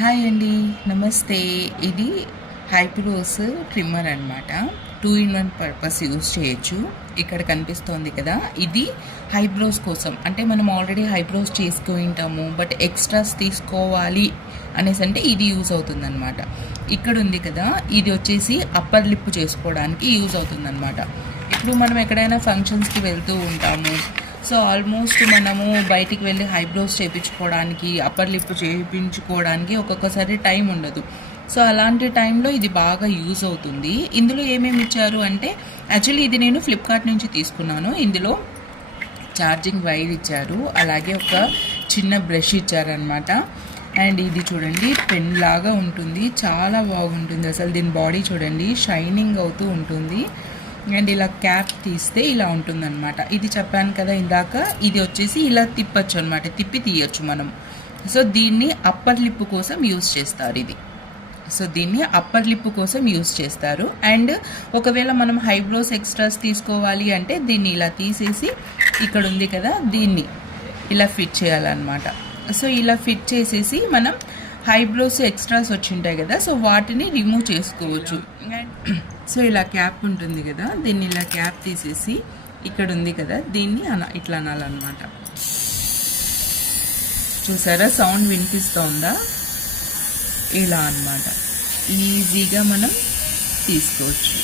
Hi అండి నమస్తే. ఇది హైబ్రోస్ ట్రిమ్మర్ అనమాట two in one purpose use చేయొచ్చు. ఇక్కడ కనిపిస్తోంది కదా ఇది హైబ్రోస్ కోసం. అంటే మనం ఆల్రెడీ హైబ్రోస్ చేసుకుని ఉంటాము బట్ ఎక్స్ట్రాస్ తీసుకోవాలి అనేసి అంటే ఇది యూజ్ అవుతుందన్నమాట. ఇక్కడ ఉంది కదా ఇది వచ్చేసి అప్పర్ లిప్ చేసుకోవడానికి యూజ్ అవుతుందన్నమాట. ఇప్పుడు మనం ఎక్కడైనా ఫంక్షన్స్కి వెళ్తూ ఉంటాము సో ఆల్మోస్ట్ మనము బయటికి వెళ్ళి హైబ్రోస్ చేయించుకోవడానికి అప్పర్ లిప్ చేయించుకోవడానికి ఒక్కొక్కసారి టైం ఉండదు. సో అలాంటి టైంలో ఇది బాగా యూజ్ అవుతుంది. ఇందులో ఏమేమి ఇచ్చారు అంటే యాక్చువల్లీ ఇది నేను ఫ్లిప్కార్ట్ నుంచి తీసుకున్నాను. ఇందులో ఛార్జింగ్ వైర్ ఇచ్చారు. అలాగే ఒక చిన్న బ్రష్ ఇచ్చారనమాట అండ్ ఇది చూడండి పెన్ లాగా ఉంటుంది. చాలా బాగుంటుంది. అసలు దీని బాడీ చూడండి షైనింగ్ అవుతూ ఉంటుంది. అండ్ ఇలా క్యాప్ తీస్తే ఇలా ఉంటుందన్నమాట. ఇది చెప్పాను కదా ఇందాక ఇది వచ్చేసి ఇలా తిప్పచ్చు అనమాట తిప్పి తీయచ్చు మనం. సో దీన్ని అప్పర్ లిప్ కోసం యూస్ చేస్తారు ఇది. సో దీన్ని అప్పర్ లిప్ కోసం యూజ్ చేస్తారు. అండ్ ఒకవేళ మనం హైబ్రోస్ ఎక్స్ట్రాస్ తీసుకోవాలి అంటే దీన్ని ఇలా తీసేసి ఇక్కడ ఉంది కదా దీన్ని ఇలా ఫిట్ చేయాలన్నమాట. సో ఇలా ఫిట్ చేసేసి మనం హైబ్రోస్ ఎక్స్ట్రాస్ వచ్చి ఉంటాయి కదా సో వాటిని రిమూవ్ చేసుకోవచ్చు. సో ఇలా క్యాప్ ఉంటుంది కదా దీన్ని ఇలా క్యాప్ తీసేసి ఇక్కడ ఉంది కదా దీన్ని అన ఇట్లా అనాలన్నమాట. చూసారా సౌండ్ వినిపిస్తోందా ఇలా అన్నమాట. ఈజీగా మనం తీసుకోవచ్చు.